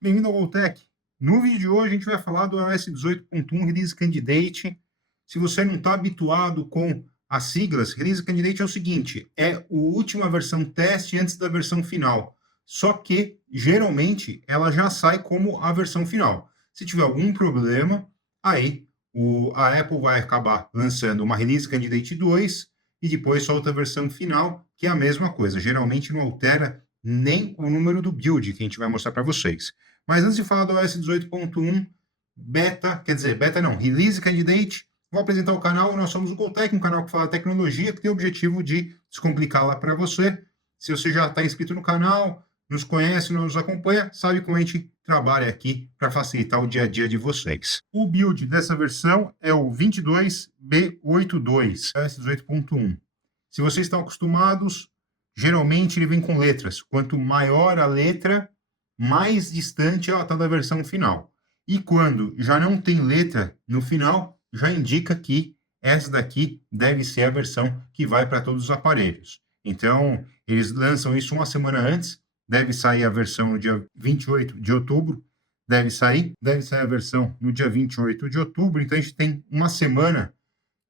Bem-vindo ao Goltech. No vídeo de hoje a gente vai falar do iOS 18.1 Release Candidate. Se você não está habituado com as siglas, Release Candidate é o seguinte, é a última versão teste antes da versão final. Só que, geralmente, ela já sai como a versão final. Se tiver algum problema, aí a Apple vai acabar lançando uma Release Candidate 2 e depois solta a versão final, que é a mesma coisa. Geralmente não altera nem o número do build que a gente vai mostrar para vocês. Mas antes de falar do iOS 18.1 beta não, Release Candidate, vou apresentar o canal. Nós somos o Goltech, um canal que fala tecnologia, que tem o objetivo de descomplicá-la para você. Se você já está inscrito no canal, nos conhece, nos acompanha, sabe como a gente trabalha aqui para facilitar o dia a dia de vocês. O build dessa versão é o 22B82, iOS 18.1. Se vocês estão acostumados, geralmente ele vem com letras. Quanto maior a letra, mais distante ela está da versão final. E quando já não tem letra no final, já indica que essa daqui deve ser a versão que vai para todos os aparelhos. Então, eles lançam isso uma semana antes, deve sair a versão no dia 28 de outubro, deve sair a versão no dia 28 de outubro, então a gente tem uma semana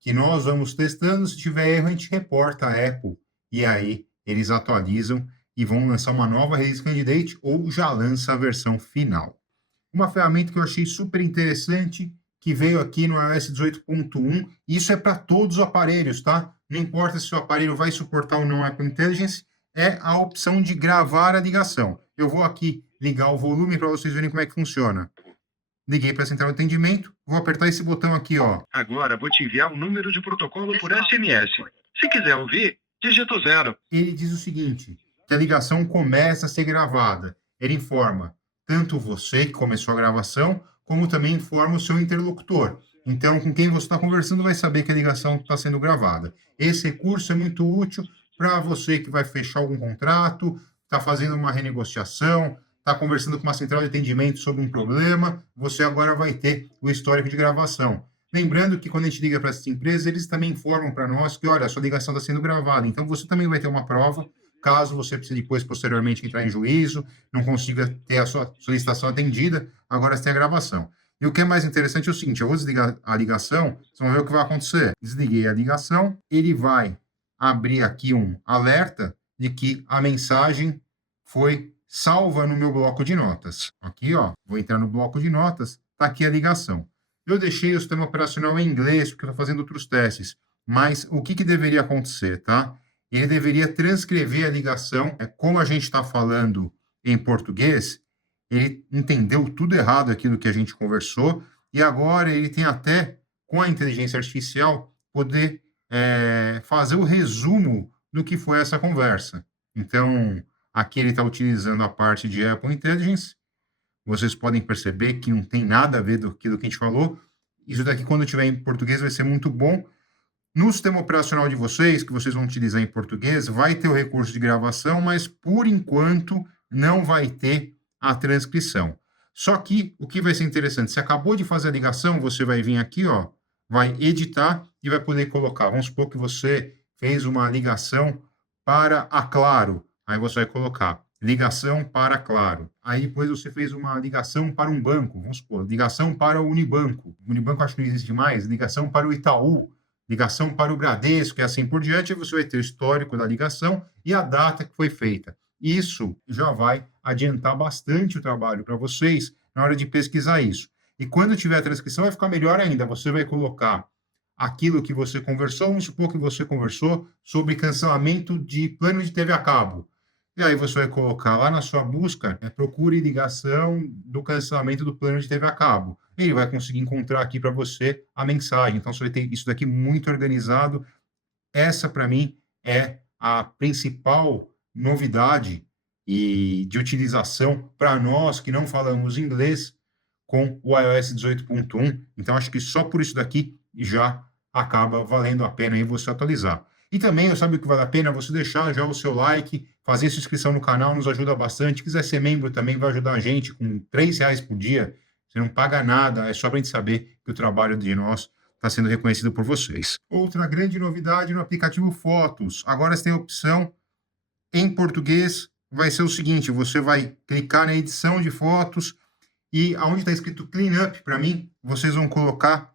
que nós vamos testando. Se tiver erro, a gente reporta a Apple, e aí eles atualizam e vão lançar uma nova Release Candidate ou já lança a versão final. Uma ferramenta que eu achei super interessante, que veio aqui no iOS 18.1, isso é para todos os aparelhos, tá? Não importa se o aparelho vai suportar ou não a Apple Intelligence, é a opção de gravar a ligação. Eu vou aqui ligar o volume para vocês verem como é que funciona. Liguei para a central de atendimento, vou apertar esse botão aqui, ó. Agora vou te enviar um número de protocolo por SMS. Se quiser ouvir, digita o 0. Ele diz o seguinte, que a ligação começa a ser gravada. Ele informa tanto você que começou a gravação, como também informa o seu interlocutor. Então, com quem você está conversando vai saber que a ligação está sendo gravada. Esse recurso é muito útil para você que vai fechar algum contrato, está fazendo uma renegociação, está conversando com uma central de atendimento sobre um problema, você agora vai ter o histórico de gravação. Lembrando que quando a gente liga para essas empresas, eles também informam para nós que, olha, a sua ligação está sendo gravada. Então, você também vai ter uma prova, caso você precise depois, posteriormente, entrar em juízo, não consiga ter a sua solicitação atendida, agora você tem a gravação. E o que é mais interessante é o seguinte, eu vou desligar a ligação, vocês vão ver o que vai acontecer. Desliguei a ligação, ele vai abrir aqui um alerta de que a mensagem foi salva no meu bloco de notas. Aqui, ó, vou entrar no bloco de notas, tá aqui a ligação. Eu deixei o sistema operacional em inglês, porque eu estou fazendo outros testes, mas o que deveria acontecer, tá? Ele deveria transcrever a ligação. Como a gente está falando em português, ele entendeu tudo errado aquilo que a gente conversou, e agora ele tem até, com a inteligência artificial, poder fazer o resumo do que foi essa conversa. Então, aqui ele está utilizando a parte de Apple Intelligence. Vocês podem perceber que não tem nada a ver do que a gente falou. Isso daqui, quando tiver em português, vai ser muito bom. No sistema operacional de vocês, que vocês vão utilizar em português, vai ter o recurso de gravação, mas, por enquanto, não vai ter a transcrição. Só que, o que vai ser interessante, você acabou de fazer a ligação, você vai vir aqui, ó, vai editar e vai poder colocar. Vamos supor que você fez uma ligação para a Claro. Aí você vai colocar ligação para Claro. Aí depois você fez uma ligação para um banco, vamos supor, ligação para o Unibanco. O Unibanco acho que não existe mais, ligação para o Itaú, ligação para o Bradesco e assim por diante. Aí você vai ter o histórico da ligação e a data que foi feita. Isso já vai adiantar bastante o trabalho para vocês na hora de pesquisar isso. E quando tiver a transcrição vai ficar melhor ainda. Você vai colocar aquilo que você conversou, vamos supor que você conversou sobre cancelamento de plano de TV a cabo. E aí você vai colocar lá na sua busca, procure ligação do cancelamento do plano de TV a cabo. Ele vai conseguir encontrar aqui para você a mensagem. Então você vai ter isso daqui muito organizado. Essa, para mim, é a principal novidade e de utilização para nós que não falamos inglês com o iOS 18.1. Então, acho que só por isso daqui já acaba valendo a pena aí você atualizar. E também, sabe o que vale a pena? Você deixar já o seu like, fazer sua inscrição no canal, nos ajuda bastante. Se quiser ser membro também, vai ajudar a gente com R$ 3 por dia. Você não paga nada, é só para a gente saber que o trabalho de nós está sendo reconhecido por vocês. Outra grande novidade no aplicativo Fotos. Agora você tem a opção em português vai ser o seguinte, você vai clicar na edição de fotos e aonde está escrito cleanup, para mim, vocês vão colocar,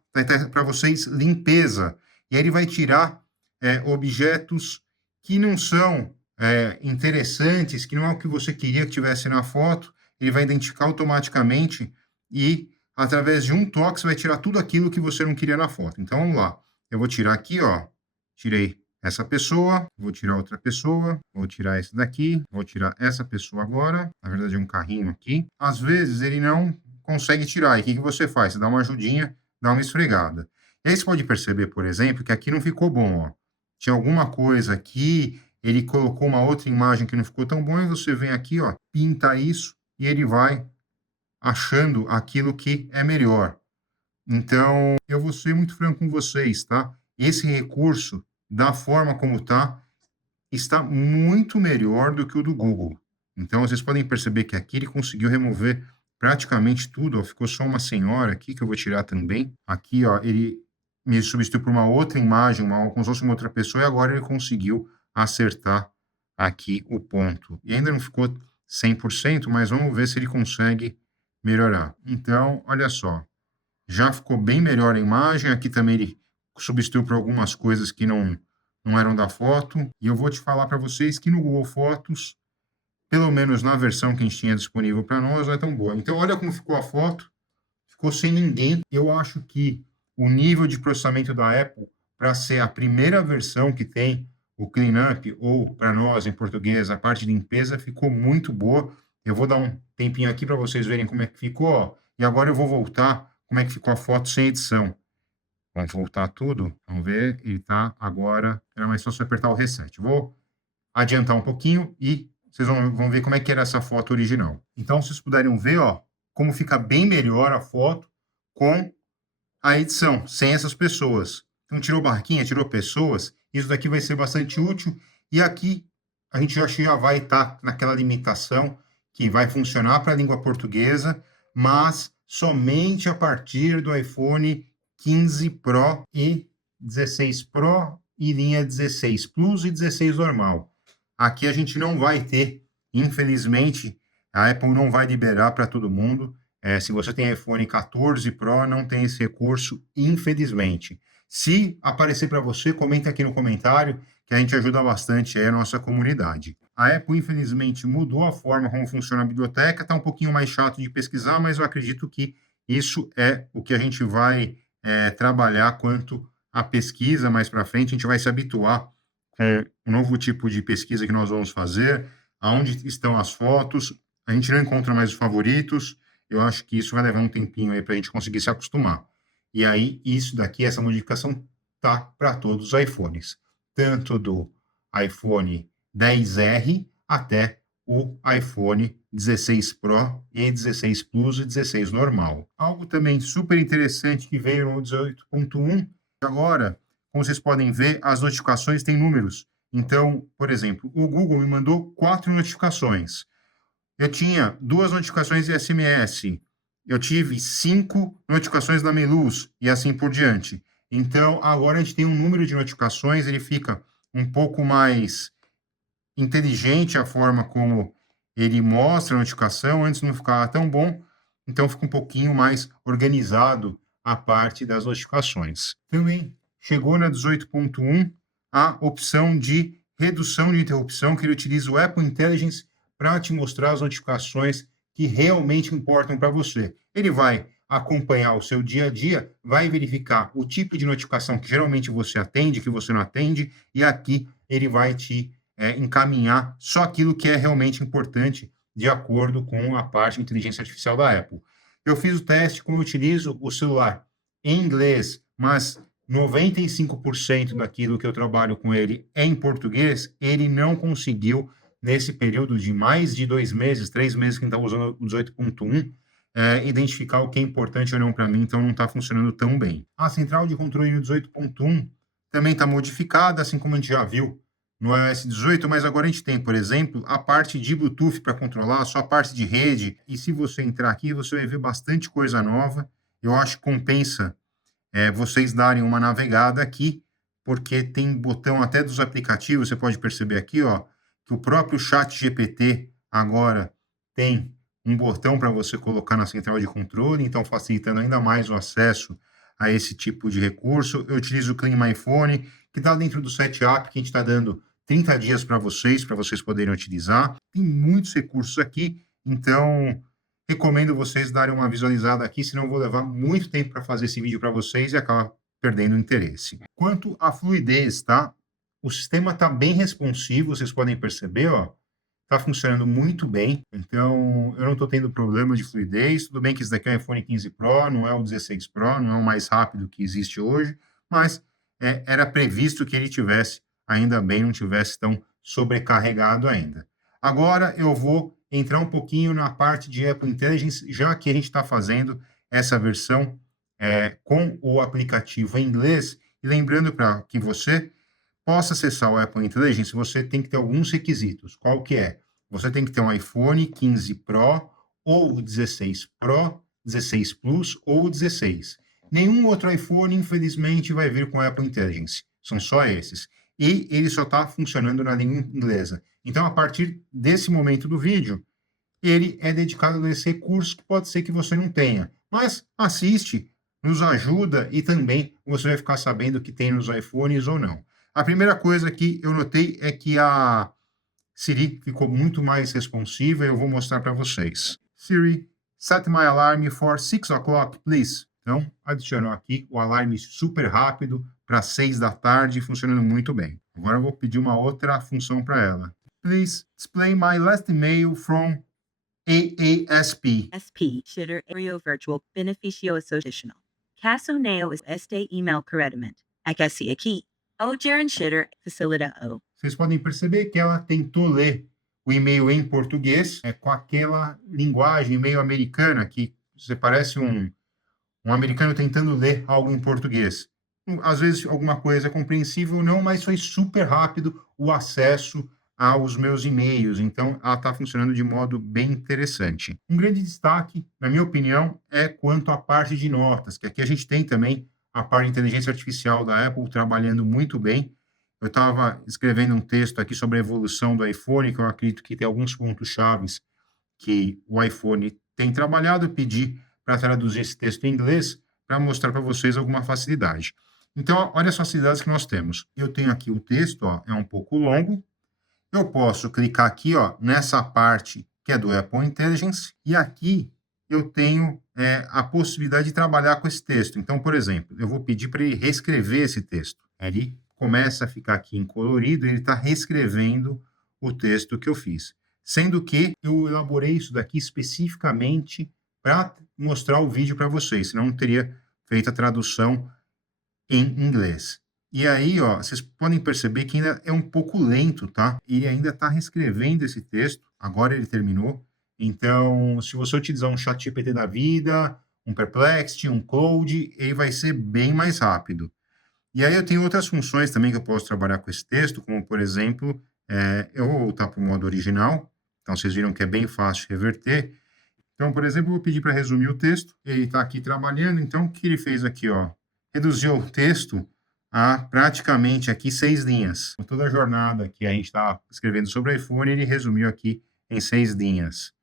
para vocês, limpeza. E aí ele vai tirar objetos que não são interessantes, que não é o que você queria que tivesse na foto, ele vai identificar automaticamente e, através de um toque, você vai tirar tudo aquilo que você não queria na foto. Então, vamos lá. Eu vou tirar aqui, ó, tirei essa pessoa, vou tirar outra pessoa, vou tirar esse daqui, vou tirar essa pessoa agora, na verdade é um carrinho aqui. Às vezes ele não consegue tirar, e o que você faz? Você dá uma ajudinha, dá uma esfregada. E aí você pode perceber, por exemplo, que aqui não ficou bom, ó. Tinha alguma coisa aqui, ele colocou uma outra imagem que não ficou tão bom, e você vem aqui, ó, pinta isso, e ele vai achando aquilo que é melhor. Então, eu vou ser muito franco com vocês, tá? Esse recurso, da forma como está muito melhor do que o do Google. Então, vocês podem perceber que aqui ele conseguiu remover praticamente tudo, ó. Ficou só uma senhora aqui, que eu vou tirar também. Aqui, ó, ele me substituiu por uma outra imagem, como se fosse uma outra pessoa, e agora ele conseguiu acertar aqui o ponto. E ainda não ficou 100%, mas vamos ver se ele consegue melhorar. Então, olha só, já ficou bem melhor a imagem. Aqui também ele substituiu por algumas coisas que não eram da foto. E eu vou te falar para vocês que no Google Fotos, pelo menos na versão que a gente tinha disponível para nós, não é tão boa. Então, olha como ficou a foto. Ficou sem ninguém. Eu acho que o nível de processamento da Apple, para ser a primeira versão que tem o cleanup, ou para nós, em português, a parte de limpeza, ficou muito boa. Eu vou dar um tempinho aqui para vocês verem como é que ficou, ó. E agora eu vou voltar como é que ficou a foto sem edição. Vamos voltar tudo. Vamos ver. Ele está agora. Era mais fácil apertar o reset. Vou adiantar um pouquinho e vocês vão ver como é que era essa foto original. Então, se vocês puderem ver, ó, como fica bem melhor a foto com a edição, sem essas pessoas. Então, tirou barquinha, tirou pessoas. Isso daqui vai ser bastante útil. E aqui a gente já vai estar naquela limitação que vai funcionar para a língua portuguesa, mas somente a partir do iPhone 15 Pro e 16 Pro e linha 16 Plus e 16 normal. Aqui a gente não vai ter, infelizmente, a Apple não vai liberar para todo mundo. Se você tem iPhone 14 Pro, não tem esse recurso, infelizmente. Se aparecer para você, comenta aqui no comentário, que a gente ajuda bastante aí a nossa comunidade. A Apple, infelizmente, mudou a forma como funciona a biblioteca, está um pouquinho mais chato de pesquisar, mas eu acredito que isso é o que a gente vai trabalhar quanto à pesquisa mais para frente. A gente vai se habituar com um novo tipo de pesquisa que nós vamos fazer, aonde estão as fotos, a gente não encontra mais os favoritos. Eu acho que isso vai levar um tempinho aí para a gente conseguir se acostumar. E aí, isso daqui, essa modificação, tá para todos os iPhones, tanto do iPhone 10R até o iPhone 16 Pro e 16 Plus e 16 normal. Algo também super interessante que veio no 18.1, agora, como vocês podem ver, as notificações têm números. Então, por exemplo, o Google me mandou 4 notificações. Eu tinha 2 notificações de SMS, eu tive 5 notificações da Meluz e assim por diante. Então, agora a gente tem um número de notificações, ele fica um pouco mais inteligente a forma como ele mostra a notificação. Antes não ficava tão bom, então fica um pouquinho mais organizado a parte das notificações. Também chegou na 18.1 a opção de redução de interrupção, que ele utiliza o Apple Intelligence para te mostrar as notificações que realmente importam para você. Ele vai acompanhar o seu dia a dia, vai verificar o tipo de notificação que geralmente você atende, que você não atende, e aqui ele vai te encaminhar só aquilo que é realmente importante, de acordo com a parte de inteligência artificial da Apple. Eu fiz o teste, como eu utilizo o celular em inglês, mas 95% daquilo que eu trabalho com ele é em português, ele não conseguiu, nesse período de mais de 2 meses, 3 meses que a gente está usando o 18.1, identificar o que é importante ou não para mim, então não está funcionando tão bem. A central de controle no 18.1 também está modificada, assim como a gente já viu no iOS 18, mas agora a gente tem, por exemplo, a parte de Bluetooth para controlar, só a parte de rede, e se você entrar aqui, você vai ver bastante coisa nova. Eu acho que compensa vocês darem uma navegada aqui, porque tem botão até dos aplicativos, você pode perceber aqui, ó, que o próprio ChatGPT agora tem um botão para você colocar na central de controle, então facilitando ainda mais o acesso a esse tipo de recurso. Eu utilizo o Clean My Phone, que está dentro do setup, que a gente está dando 30 dias para vocês poderem utilizar. Tem muitos recursos aqui, então recomendo vocês darem uma visualizada aqui, senão eu vou levar muito tempo para fazer esse vídeo para vocês e acabar perdendo o interesse. Quanto à fluidez, tá? O sistema está bem responsivo, vocês podem perceber, ó. Está funcionando muito bem, então eu não estou tendo problema de fluidez. Tudo bem que esse daqui é o iPhone 15 Pro, não é o 16 Pro, não é o mais rápido que existe hoje, mas era previsto que ele tivesse, ainda bem, não tivesse tão sobrecarregado ainda. Agora eu vou entrar um pouquinho na parte de Apple Intelligence, já que a gente está fazendo essa versão com o aplicativo em inglês, e lembrando para que você possa acessar o Apple Intelligence, você tem que ter alguns requisitos. Qual que é? Você tem que ter um iPhone 15 Pro, ou 16 Pro, 16 Plus ou 16. Nenhum outro iPhone, infelizmente, vai vir com o Apple Intelligence. São só esses. E ele só está funcionando na língua inglesa. Então, a partir desse momento do vídeo, ele é dedicado a esse recurso que pode ser que você não tenha. Mas assiste, nos ajuda e também você vai ficar sabendo o que tem nos iPhones ou não. A primeira coisa que eu notei é que a Siri ficou muito mais responsiva e eu vou mostrar para vocês. Siri, set my alarm for 6 o'clock, please. Então, adicionou aqui o alarme super rápido para 6 da tarde, funcionando muito bem. Agora eu vou pedir uma outra função para ela. Please display my last email from AASP. SP, Shitter Aereo Virtual Beneficio Associational. Caso Neo is este email corretamente. Aqui aqui, o Jaren Shitter facilita o. Vocês podem perceber que ela tentou ler o e-mail em português, com aquela linguagem meio americana, que você parece um americano tentando ler algo em português. Às vezes alguma coisa é compreensível ou não, mas foi super rápido o acesso aos meus e-mails, então ela está funcionando de modo bem interessante. Um grande destaque, na minha opinião, é quanto à parte de notas, que aqui a gente tem também a parte de inteligência artificial da Apple trabalhando muito bem. Eu estava escrevendo um texto aqui sobre a evolução do iPhone, que eu acredito que tem alguns pontos chaves que o iPhone tem trabalhado. Eu pedi para traduzir esse texto em inglês para mostrar para vocês alguma facilidade. Então, olha as facilidades que nós temos. Eu tenho aqui o texto, ó, é um pouco longo. Eu posso clicar aqui, ó, nessa parte que é do Apple Intelligence, e aqui eu tenho a possibilidade de trabalhar com esse texto. Então, por exemplo, eu vou pedir para ele reescrever esse texto. Ele começa a ficar aqui em colorido, ele está reescrevendo o texto que eu fiz. Sendo que eu elaborei isso daqui especificamente para mostrar o vídeo para vocês, senão não teria feito a tradução em inglês. E aí, ó, vocês podem perceber que ainda é um pouco lento, tá? Ele ainda está reescrevendo esse texto, agora ele terminou. Então, se você utilizar um ChatGPT da vida, um Perplexity, um Claude, ele vai ser bem mais rápido. E aí eu tenho outras funções também que eu posso trabalhar com esse texto, como, por exemplo, eu vou voltar para o modo original. Então, vocês viram que é bem fácil reverter. Então, por exemplo, eu vou pedir para resumir o texto. Ele está aqui trabalhando, então o que ele fez aqui, ó? Reduziu o texto a praticamente aqui 6 linhas. Com toda a jornada que a gente está escrevendo sobre o iPhone, ele resumiu aqui em 6 linhas.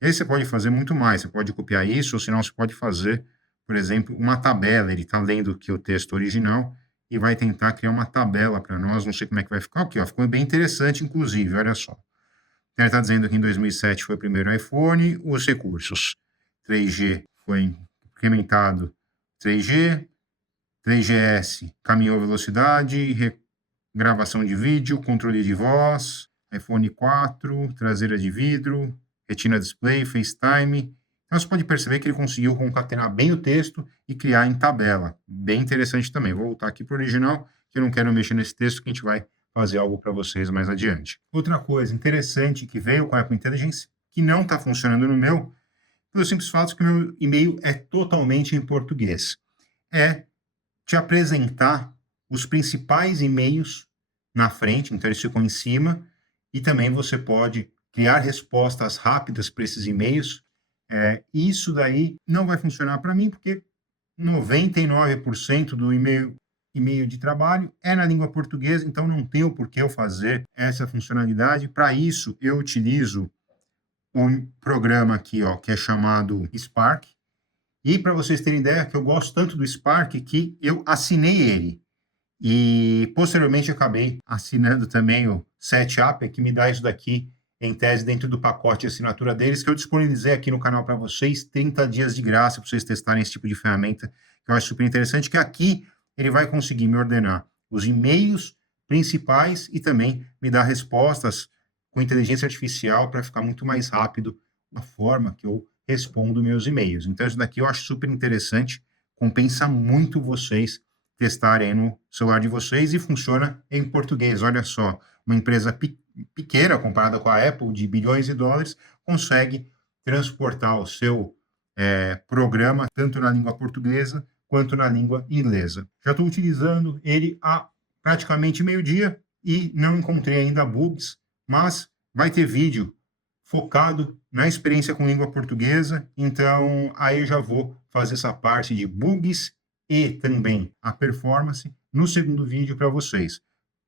E aí você pode fazer muito mais, você pode copiar isso, ou senão você pode fazer, por exemplo, uma tabela. Ele está lendo aqui o texto original e vai tentar criar uma tabela para nós, não sei como é que vai ficar aqui, ó, ficou bem interessante, inclusive, olha só. Ele está dizendo que em 2007 foi o primeiro iPhone, os recursos. 3G foi incrementado 3G, 3GS caminhou velocidade, gravação de vídeo, controle de voz, iPhone 4, traseira de vidro, Retina Display, FaceTime. Então você pode perceber que ele conseguiu concatenar bem o texto e criar em tabela. Bem interessante também. Vou voltar aqui para o original, que eu não quero mexer nesse texto, que a gente vai fazer algo para vocês mais adiante. Outra coisa interessante que veio com a Apple Intelligence, que não está funcionando no meu, pelo simples fato que o meu e-mail é totalmente em português. É te apresentar os principais e-mails na frente, então eles ficam em cima, e também você pode criar respostas rápidas para esses e-mails. Isso daí não vai funcionar para mim, porque 99% do e-mail e-mail de trabalho, é na língua portuguesa, então não tem o porquê eu fazer essa funcionalidade. Para isso, eu utilizo um programa aqui, ó, que é chamado Spark. E para vocês terem ideia, que eu gosto tanto do Spark que eu assinei ele. E posteriormente acabei assinando também o SetUp, que me dá isso daqui em tese dentro do pacote de assinatura deles, que eu disponibilizei aqui no canal para vocês, 30 dias de graça para vocês testarem esse tipo de ferramenta, que eu acho super interessante, que aqui ele vai conseguir me ordenar os e-mails principais e também me dar respostas com inteligência artificial para ficar muito mais rápido a forma que eu respondo meus e-mails. Então isso daqui eu acho super interessante, compensa muito vocês testarem no celular de vocês e funciona em português. Olha só, uma empresa pequena comparada com a Apple, de bilhões de dólares, consegue transportar o seu programa tanto na língua portuguesa quanto na língua inglesa. Já estou utilizando ele há praticamente meio-dia e não encontrei ainda bugs, mas vai ter vídeo focado na experiência com língua portuguesa, então aí eu já vou fazer essa parte de bugs e também a performance no segundo vídeo para vocês.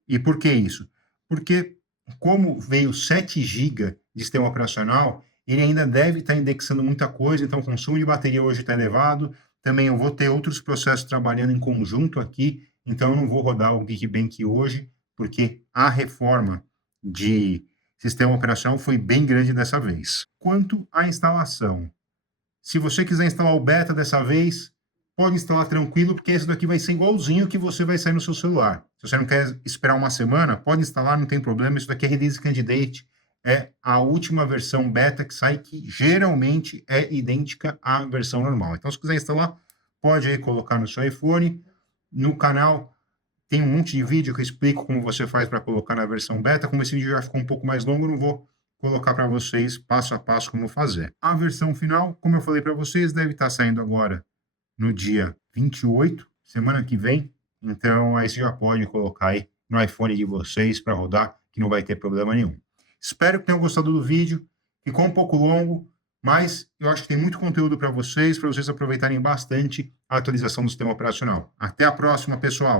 E por que isso? Porque como veio 7 GB de sistema operacional, ele ainda deve estar indexando muita coisa, então o consumo de bateria hoje está elevado, também eu vou ter outros processos trabalhando em conjunto aqui, então eu não vou rodar o Geekbench hoje, porque a reforma de sistema operacional foi bem grande dessa vez. Quanto à instalação, se você quiser instalar o beta dessa vez, pode instalar tranquilo, porque esse daqui vai ser igualzinho que você vai sair no seu celular. Se você não quer esperar uma semana, pode instalar, não tem problema. Isso daqui é Release Candidate, é a última versão beta que sai, que geralmente é idêntica à versão normal. Então, se quiser instalar, pode aí colocar no seu iPhone. No canal tem um monte de vídeo que eu explico como você faz para colocar na versão beta. Como esse vídeo já ficou um pouco mais longo, eu não vou colocar para vocês passo a passo como fazer. A versão final, como eu falei para vocês, deve estar saindo agora no dia 28, semana que vem. Então, aí você já pode colocar aí no iPhone de vocês para rodar, que não vai ter problema nenhum. Espero que tenham gostado do vídeo. Ficou um pouco longo, mas eu acho que tem muito conteúdo para vocês aproveitarem bastante a atualização do sistema operacional. Até a próxima, pessoal!